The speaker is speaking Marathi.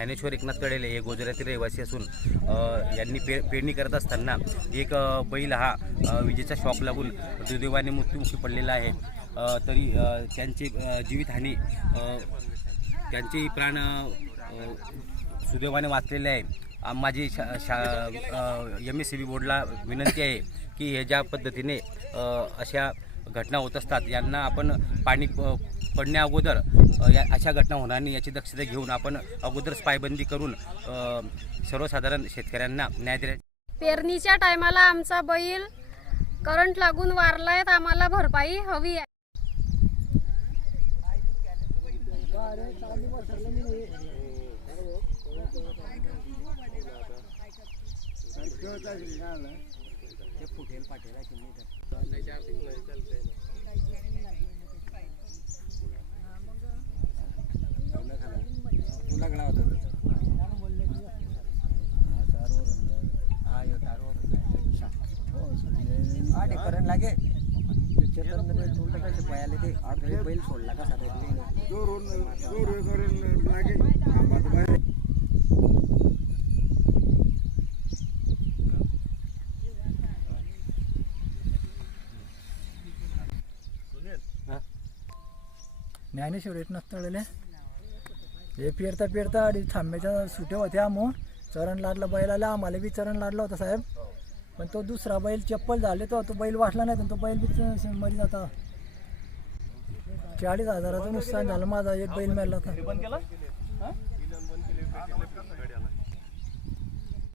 ज्ञानेश्वर एकनाथ तळेले हे गोजऱ्यातील रहिवासी असून यांनी पेरणी करत असताना एक बैल हा विजेचा शॉक लागून दुर्दैवाने मृत्युमुखी पडलेला आहे। तरी त्यांची जीवितहानी त्यांचे प्राण सुदैवाने वाचलेले आहे। माझी MSCB बोर्डला विनंती आहे की हे ज्या पद्धतीने अशा घटना होत असतात यांना आपण पाणी पडण्या अगोदर अशा घटना होणार नाही याची दक्षता घेऊन आपण अगोदरच पायबंदी करून सर्वसाधारण शेतकऱ्यांना न्याय दिला। पेरणीच्या टायमाला आमचा बैल करंट लागून वारलाय, तर आम्हाला भरपाई हवी आहे। करंट लागे बैल सोडला का ज्ञानेश्वर एकनाथ तळेले हे पेरता पेरता थांब्याच्या सुट्या होत्या मग चरण लाडला बैलाला, आम्हाला बी चरण लाडला होता साहेब, पण तो दुसरा बैल चप्पल झाले तो बैल वाचला नाही, तो बैल बी मरी जाता। 40,000चं नुकसान झालं माझा, एक बैल मेला होता।